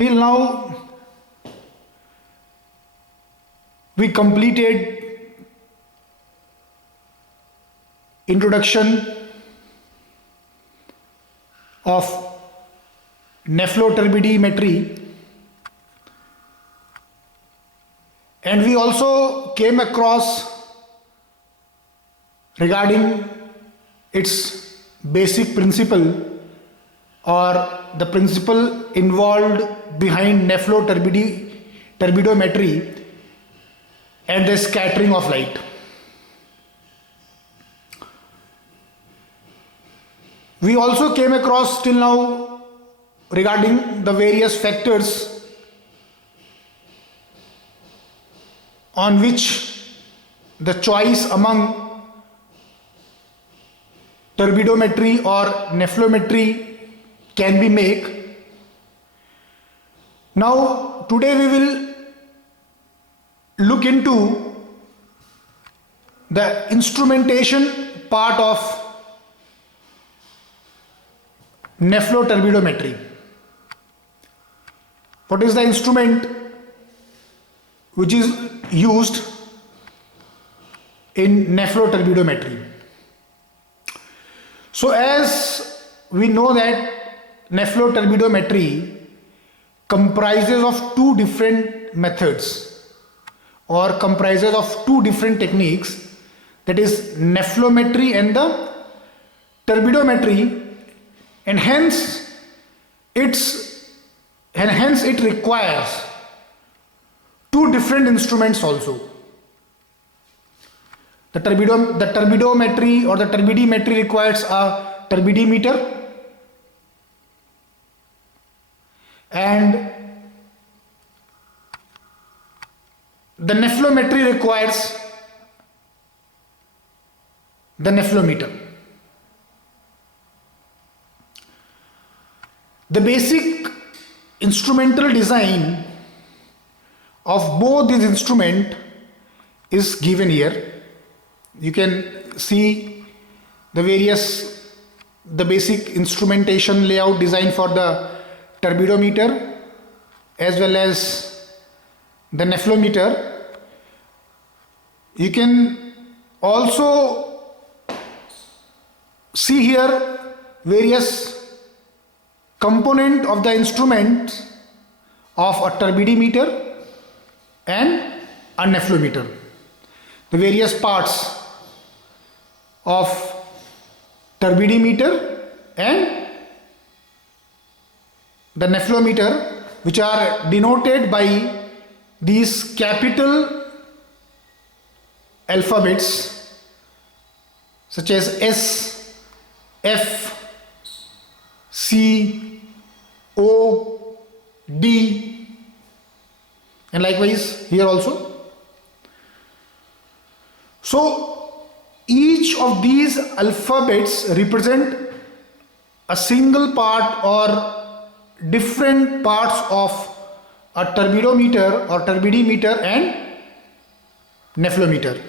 Till now, we completed introduction of nephroturbidimetry, and we also came across regarding its basic principle or the principle involved behind nephroturbidometry and the scattering of light. We also came across till now regarding the various factors on which the choice among turbidometry or nephrometry can be made. Now today we will look into the instrumentation part of nephroturbidometry. What is the instrument which is used in nephroturbidometry? So as we know that nephroturbidometry comprises of two different methods or comprises of two different techniques, that is nephrometry and the turbidometry, and hence it requires two different instruments also. The turbidometry or the turbidimetry requires a turbidimeter, and the nephrometry requires the nephrometer. The basic instrumental design of both these instruments is given here. You can see the basic instrumentation layout design for the turbidometer as well as the nephrometer. You can also see here various component of the instrument of a turbidimeter and a nephrometer. The various parts of turbidimeter and the nephrometer, which are denoted by these capital alphabets such as S, F, C, O, D, and likewise here also. So each of these alphabets represent a single part or different parts of a turbidometer or turbidimeter and nephrometer.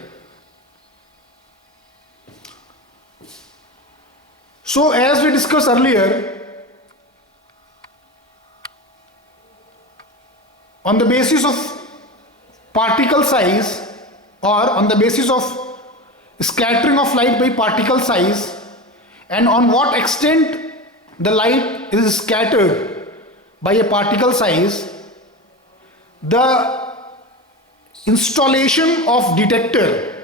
So as we discussed earlier, on the basis of particle size or on the basis of scattering of light by particle size and on what extent the light is scattered by a particle size, the installation of detector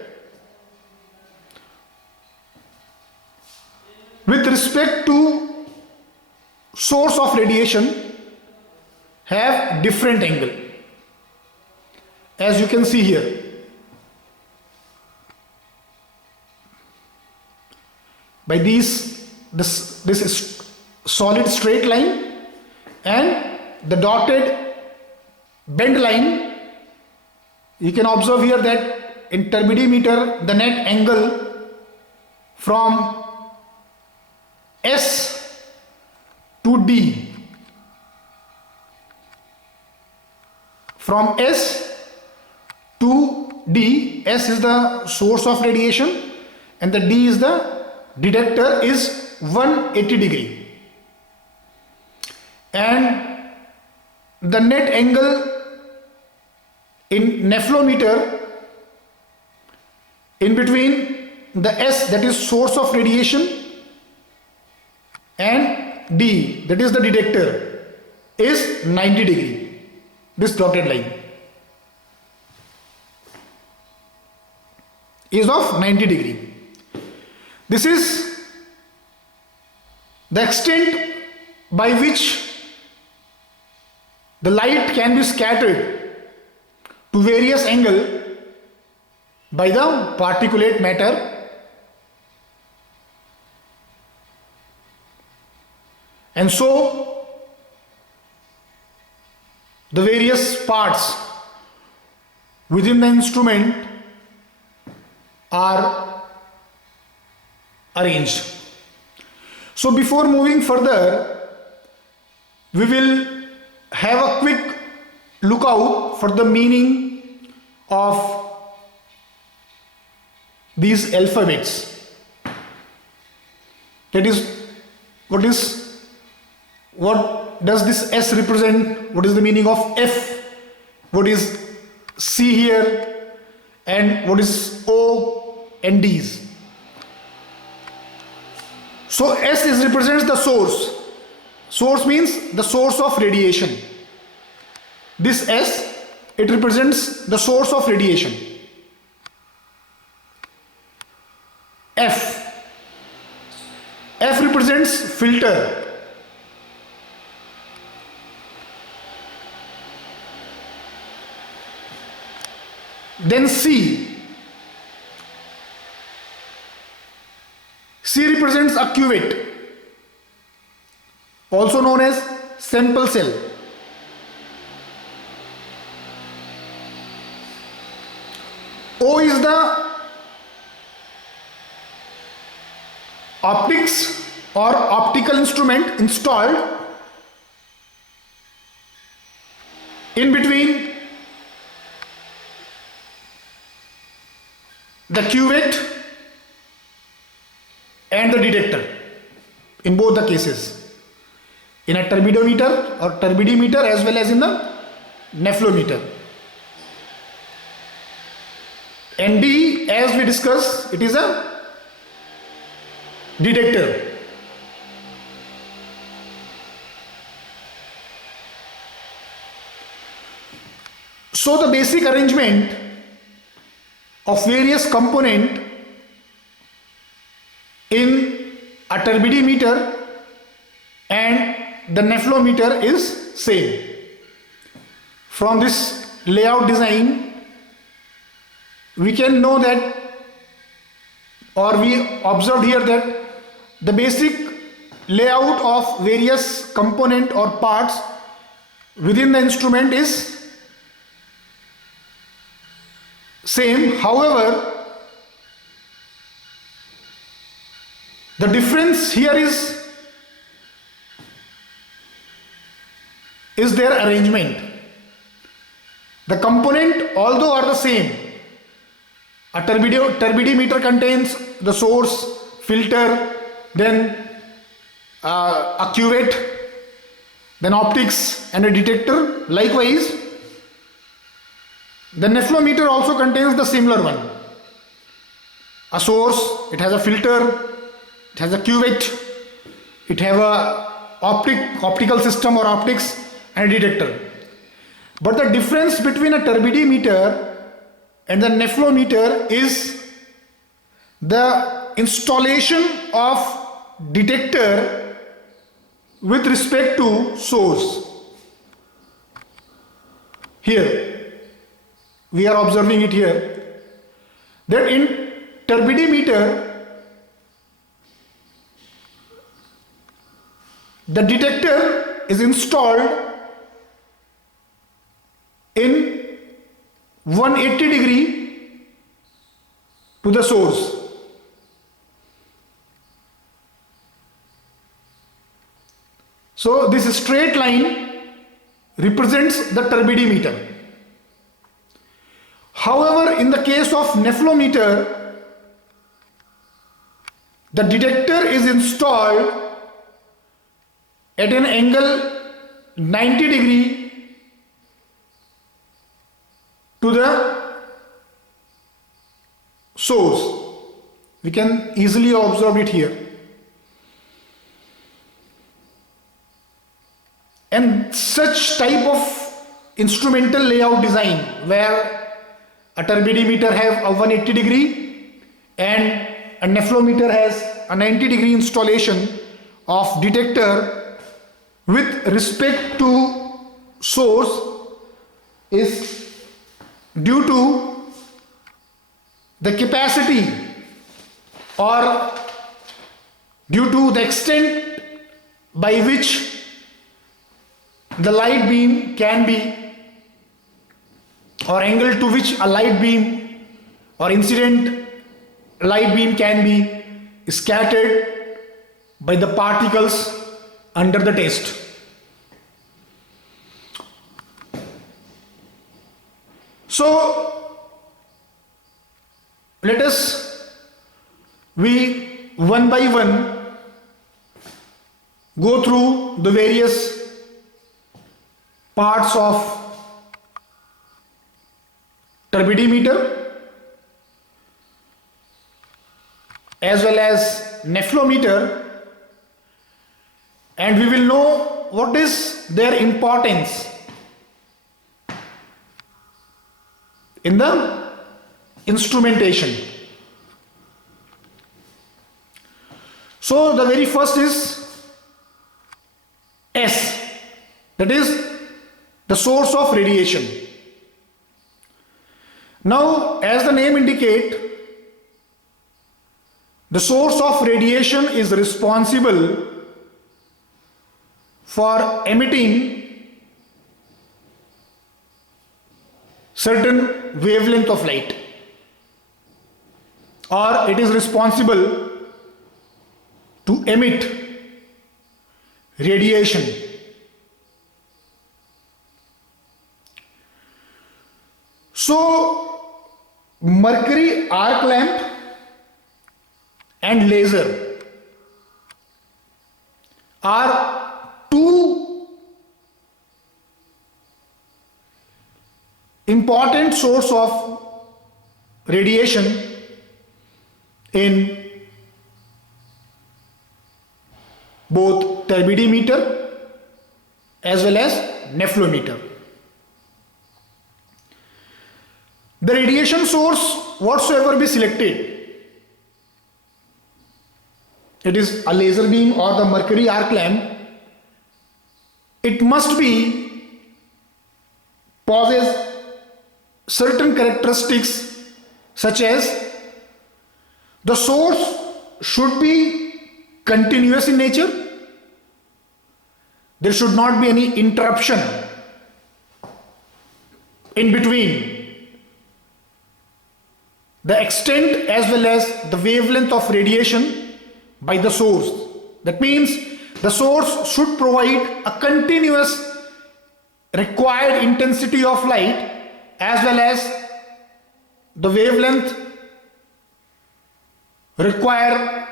with respect to source of radiation have different angle, as you can see here. By this is solid straight line and the dotted bend line. You can observe here that in turbidimeter the net angle from S to D, from S to D, S is the source of radiation and the D is the detector, is 180 degree, and the net angle in nephelometer in between the S, that is source of radiation, and D, that is the detector, is 90 degree, this dotted line is of 90 degree. This is the extent by which the light can be scattered to various angle by the particulate matter, and so the various parts within the instrument are arranged. So before moving further, we will have a quick look out for the meaning of these alphabets. That is, what does this S represent? What is the meaning of F? What is C here? And what is O and D's? So S represents the source. Source means the source of radiation. This S, it represents the source of radiation. F represents filter. Then C represents a cuvette, also known as sample cell. O is the optics or optical instrument installed in between the cuvette and the detector in both the cases, in a turbidometer or turbidimeter as well as in the nephelometer. And D, as we discussed, it is a detector. So the basic arrangement of various component in a turbidimeter and the nephelometer is same. From this layout design, we can know that, or we observed here that the basic layout of various component or parts within the instrument is same. However, the difference here is their arrangement. The component, although are the same, a turbidimeter contains the source, filter, then a cuvette, then optics and a detector. Likewise, the nephelometer also contains the similar one. A source, it has a filter, it has a cuvette, it has a optical system or optics and a detector. But the difference between a turbidimeter and the nephelometer is the installation of detector with respect to source. Here we are observing it here that in turbidimeter the detector is installed in 180 degree to the source. So this straight line represents the turbidimeter. However, in the case of nephelometer, the detector is installed at an angle 90 degree to the source. We can easily observe it here. And such type of instrumental layout design where a turbidimeter have a 180 degree and a nephelometer has a 90-degree installation of detector with respect to source is due to the capacity or due to the extent by which the light beam can be, or angle to which a light beam or incident light beam can be scattered by the particles under the test. So let us one by one go through the various parts of turbidimeter as well as nephelometer, and we will know what is their importance in the instrumentation. So the very first is S, that is the source of radiation. Now, as the name indicates, the source of radiation is responsible for emitting certain wavelength of light, or it is responsible to emit radiation. So, mercury arc lamp and laser are two important source of radiation in both turbidimeter as well as nephelometer. The radiation source whatsoever be selected, it is a laser beam or the mercury arc lamp, it must be possess certain characteristics such as the source should be continuous in nature, there should not be any interruption in between the extent as well as the wavelength of radiation by the source. That means the source should provide a continuous required intensity of light as well as the wavelength required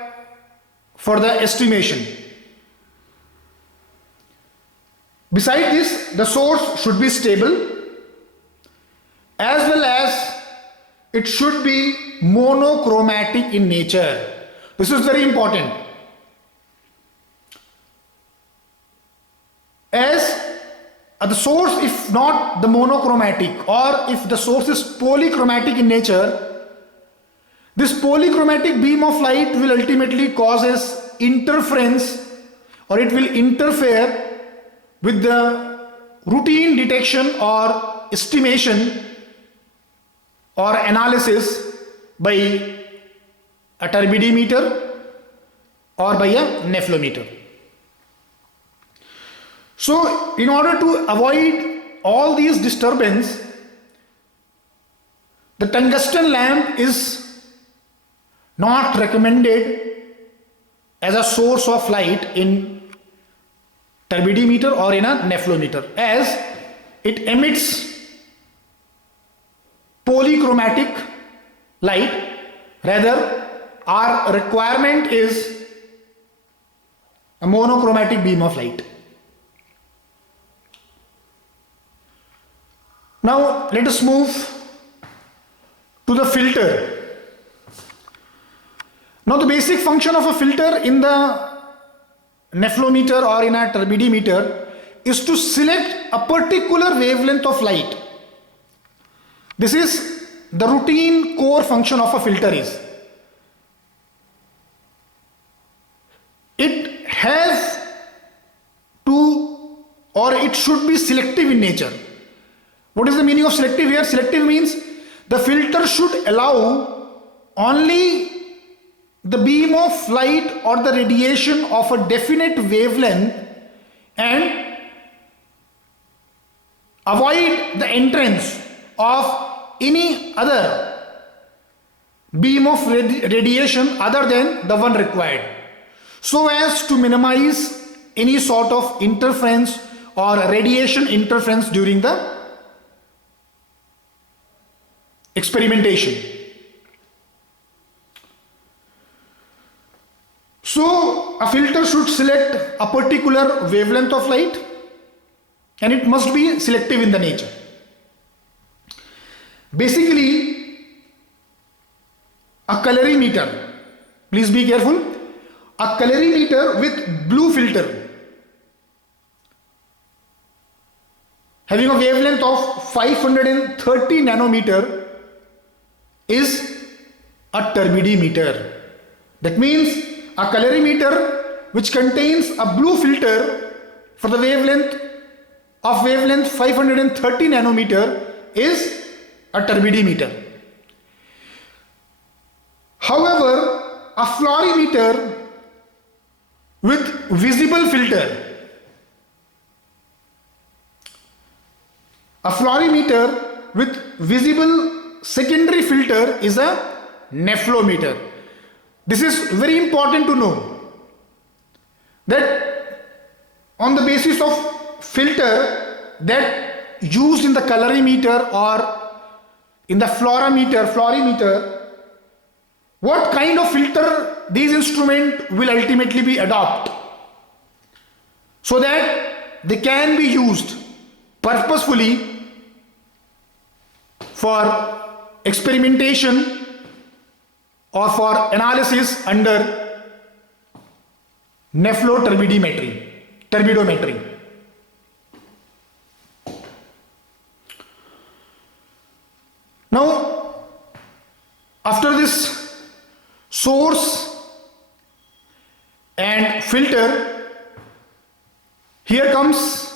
for the estimation. Besides this, the source should be stable as well as it should be monochromatic in nature. This is very important. As the source, if not the monochromatic, or if the source is polychromatic in nature, this polychromatic beam of light will ultimately causes interference, or it will interfere with the routine detection or estimation or analysis by a turbidimeter or by a nephelometer. So, in order to avoid all these disturbance, the tungsten lamp is not recommended as a source of light in turbidimeter or in a nephelometer, as it emits polychromatic light. Rather, our requirement is a monochromatic beam of light. Now let us move to the filter. Now the basic function of a filter in the nephelometer or in a turbidimeter is to select a particular wavelength of light. This is the routine core function of a filter is. It has to, or it should be selective in nature. What is the meaning of selective here? Selective means the filter should allow only the beam of light or the radiation of a definite wavelength and avoid the entrance of any other beam of radiation other than the one required, so as to minimize any sort of interference or radiation interference during the experimentation. So a filter should select a particular wavelength of light and it must be selective in the nature. Basically, a colorimeter, please be careful, a colorimeter with blue filter having a wavelength of 530 nanometer is a turbidimeter. That means a colorimeter which contains a blue filter for the wavelength 530 nanometer is a turbidimeter. However, a fluorimeter with visible filter, a fluorimeter with visible secondary filter is a nephelometer. This is very important to know that on the basis of filter that used in the colorimeter or in the fluorimeter, what kind of filter these instruments will ultimately be adopt, so that they can be used purposefully for experimentation or for analysis under turbidometry. Now, after this source and filter, here comes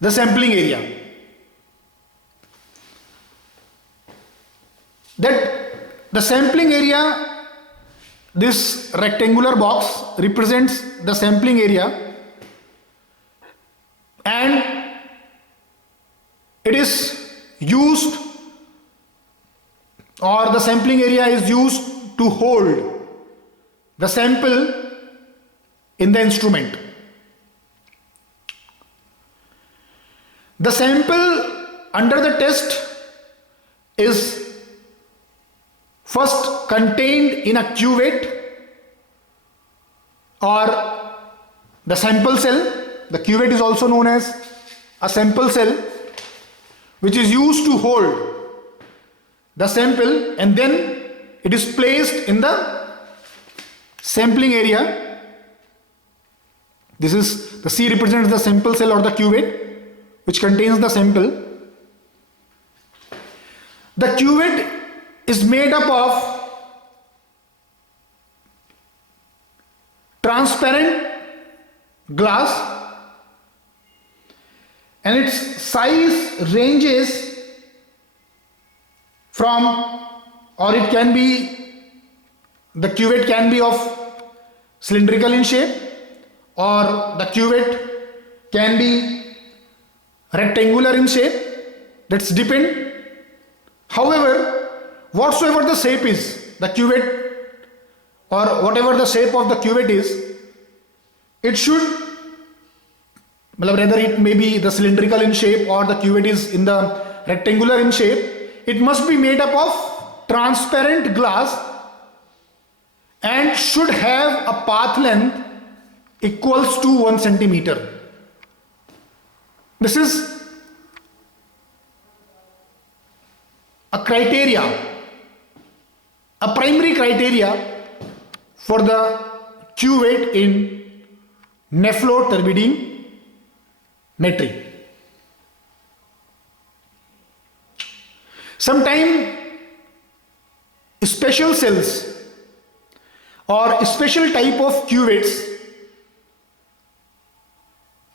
the sampling area. That the sampling area, this rectangular box represents the sampling area, and it is used, or the sampling area is used to hold the sample in the instrument. The sample under the test is first contained in a cuvette or the sample cell. The cuvette is also known as a sample cell, which is used to hold the sample, and then it is placed in the sampling area. This is the C represents the sample cell or the cuvette which contains the sample. The cuvette is made up of transparent glass, and its size ranges from, or it can be, the cuvette can be of cylindrical in shape, or the cuvette can be rectangular in shape. That's depend. However, whatsoever the shape is, the cuvette or whatever the shape of the cuvette is, it should, whether it may be the cylindrical in shape or the cuvette is in the rectangular in shape, it must be made up of transparent glass and should have a path length equals to 1 centimeter. This is a criteria, a primary criteria for the cuvette in nephroturbidimetry. Sometimes special cells or special type of cuvettes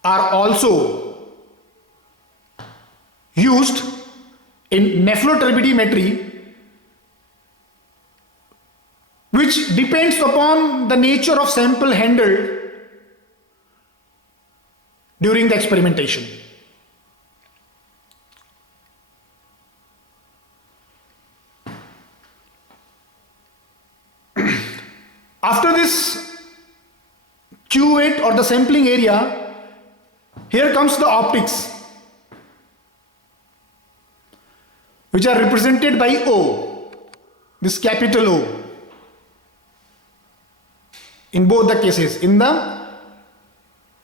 are also used in nephroturbidimetry, which depends upon the nature of sample handled during the experimentation. After this cuvette or the sampling area, here comes the optics, which are represented by O, this capital O, in both the cases, in the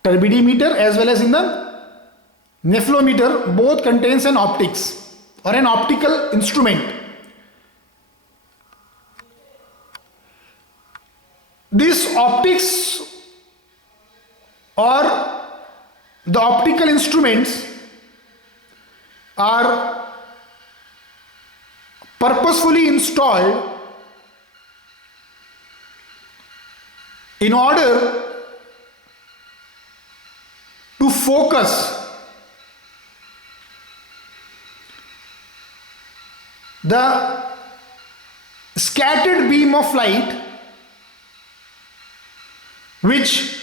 turbidimeter as well as in the nephrometer. Both contains an optics or an optical instrument. These optics or the optical instruments are purposefully installed in order to focus the scattered beam of light which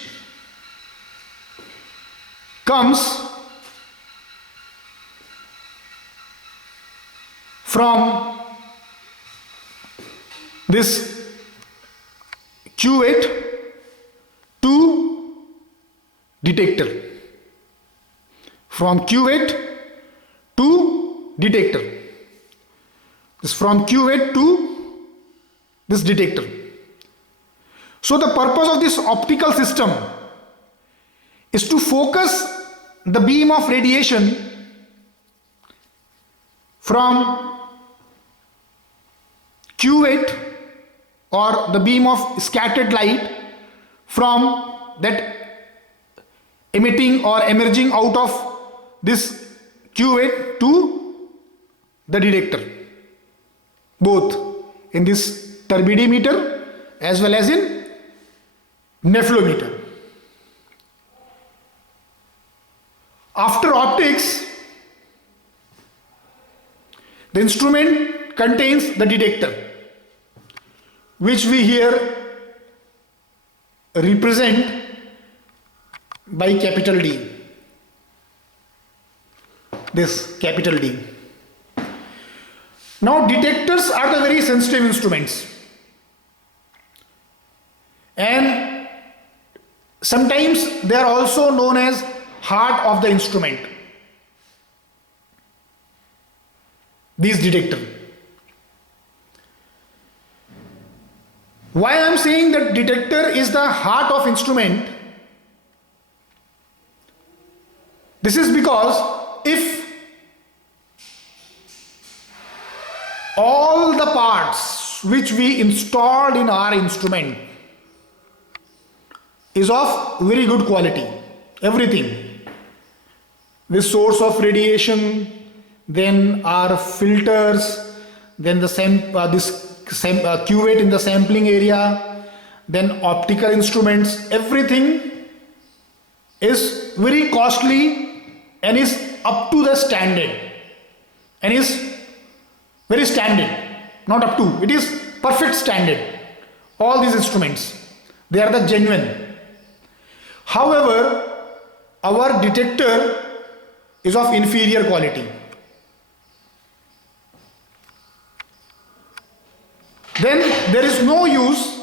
comes from this cuvette to detector, from cuvette to detector, this from cuvette to this detector. So the purpose of this optical system is to focus the beam of radiation from cuvette or the beam of scattered light from that emitting or emerging out of this cuvette to the detector, both in this turbidimeter as well as in nephrometer. After optics, the instrument contains the detector, which we here represent by capital D, this capital D. Now detectors are the very sensitive instruments, and sometimes they are also known as heart of the instrument, these detectors. Why I am saying that detector is the heart of instrument? This is because if all the parts which we installed in our instrument is of very good quality, everything, this source of radiation, then our filters, then the cuvette in the sampling area, then optical instruments, everything is very costly and is up to the standard and is very standard, not up to, it is perfect standard. All these instruments, they are the genuine. However, our detector is of inferior quality. Then there is no use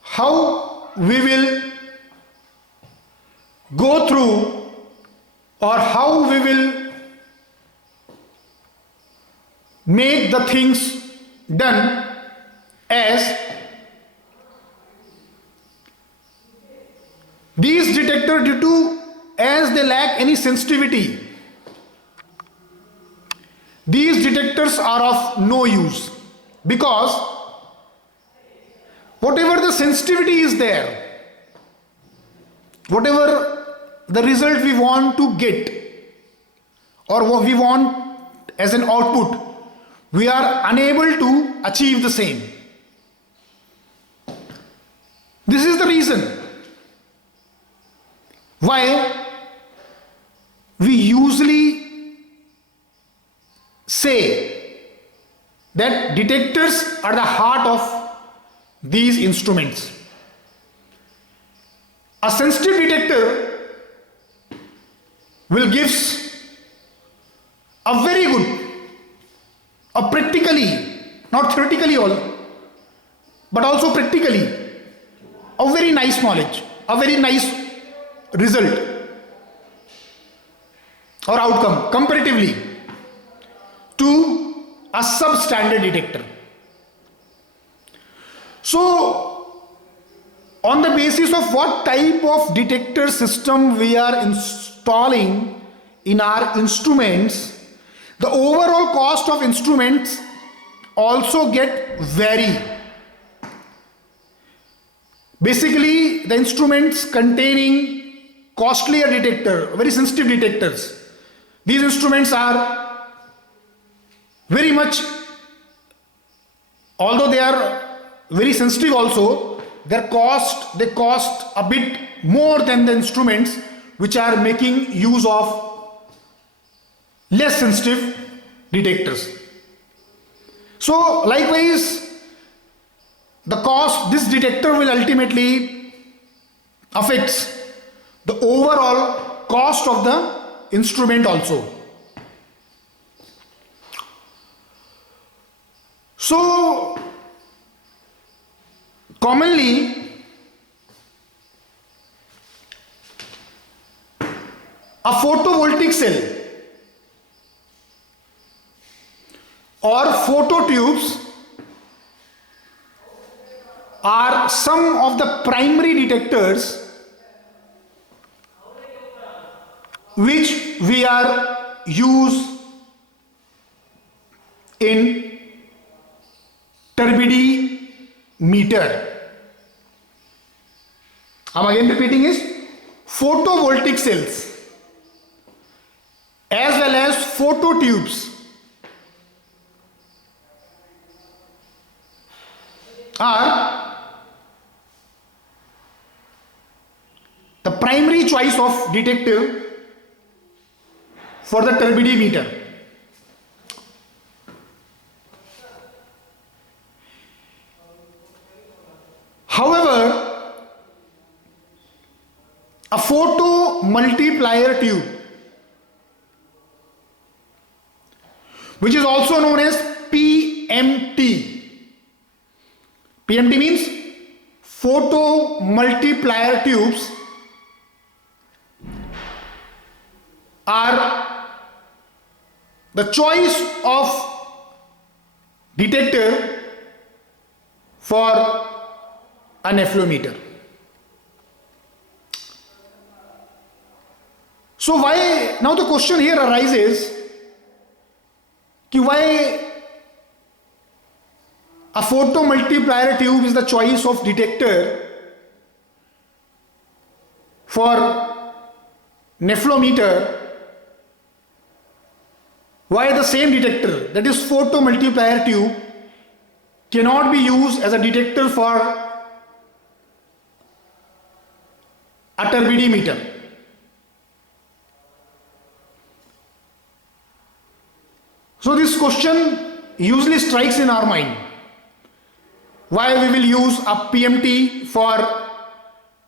how we will go through or how we will make the things done, as these detectors, due to as they lack any sensitivity, these detectors are of no use, because whatever the sensitivity is there, whatever the result we want to get or what we want as an output, we are unable to achieve the same. This is the reason why we usually say that detectors are the heart of these instruments. A sensitive detector will give a very good, a practically, not theoretically all, but also practically, a very nice knowledge, a very nice result or outcome comparatively to a substandard detector. So, on the basis of what type of detector system we are installing in our instruments, the overall cost of instruments also get vary. Basically, the instruments containing costlier detector, very sensitive detectors, these instruments are very much, although they are very sensitive also, they cost a bit more than the instruments which are making use of less sensitive detectors. So likewise, the cost, this detector will ultimately affects the overall cost of the instrument also. So commonly a photovoltaic cell or phototubes are some of the primary detectors which we are use in turbidimeter. I'm again repeating is photovoltaic cells as well as phototubes are the primary choice of detector for the turbidimeter. However, a photo multiplier tube, which is also known as PMT. PMT means photo multiplier tubes, are the choice of detector for a nephelometer. So why, now the question here arises, why a photo multiplier tube is the choice of detector for nephelometer, why the same detector, that is photo multiplier tube, cannot be used as a detector for a turbidimeter. So this question usually strikes in our mind. Why we will use a PMT for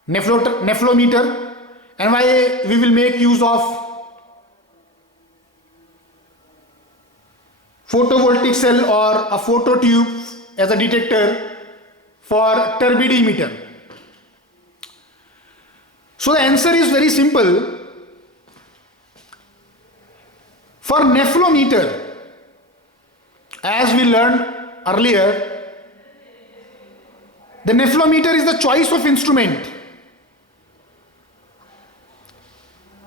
nephelometer and why we will make use of photovoltaic cell or a phototube as a detector for turbidimeter. So the answer is very simple. For nephelometer, as we learned earlier, the nephelometer is the choice of instrument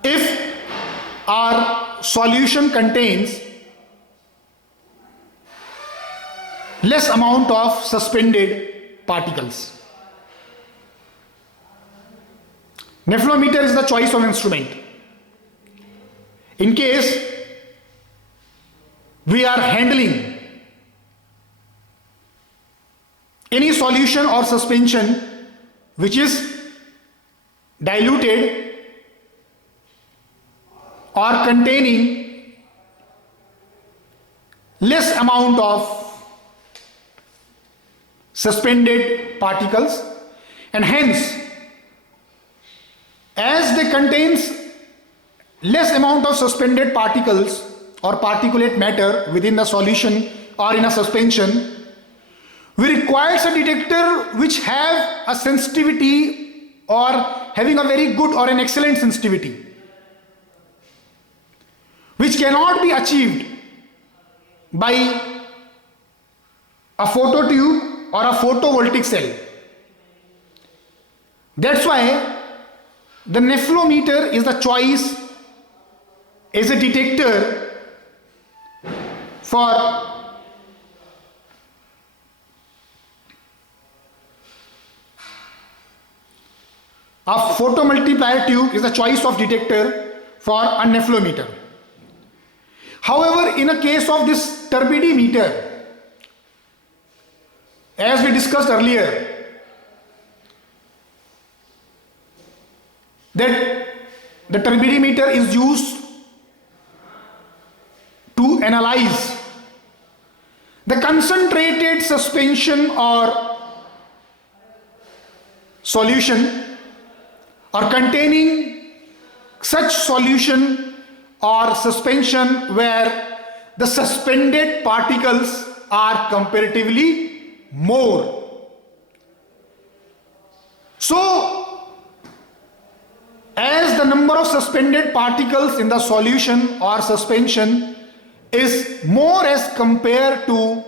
if our solution contains less amount of suspended particles. Nephelometer is the choice of instrument. In case we are handling any solution or suspension which is diluted or containing less amount of suspended particles, and hence as they contains less amount of suspended particles or particulate matter within the solution or in a suspension, we require a detector which have a sensitivity or having a very good or an excellent sensitivity, which cannot be achieved by a phototube or a photovoltaic cell. That's why the nephelometer is the choice as a detector for a photomultiplier tube is the choice of detector for a nephelometer. However, in a case of this turbidimeter, as we discussed earlier, that the turbidimeter is used to analyze the concentrated suspension or solution or containing such solution or suspension where the suspended particles are comparatively more. So, as the number of suspended particles in the solution or suspension is more as compared to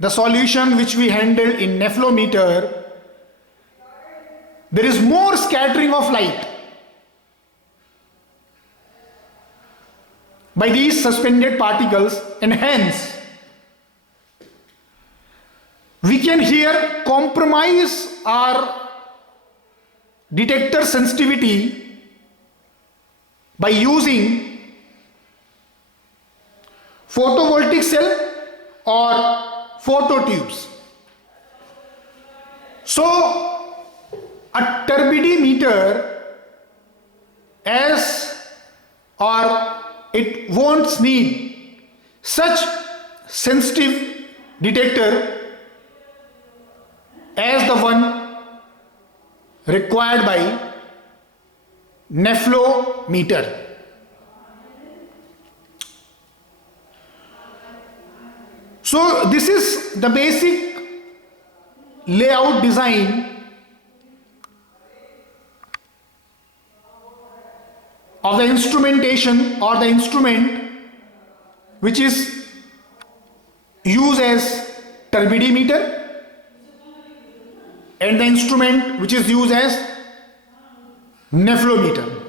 the solution which we handled in nephelometer, there is more scattering of light by these suspended particles, and hence we can here compromise our detector sensitivity by using photovoltaic cell or phototubes. So a turbidimeter, as or it won't need such sensitive detector as the one required by nephelometer. So this is the basic layout design of the instrumentation or the instrument which is used as turbidimeter, and the instrument which is used as nephelometer.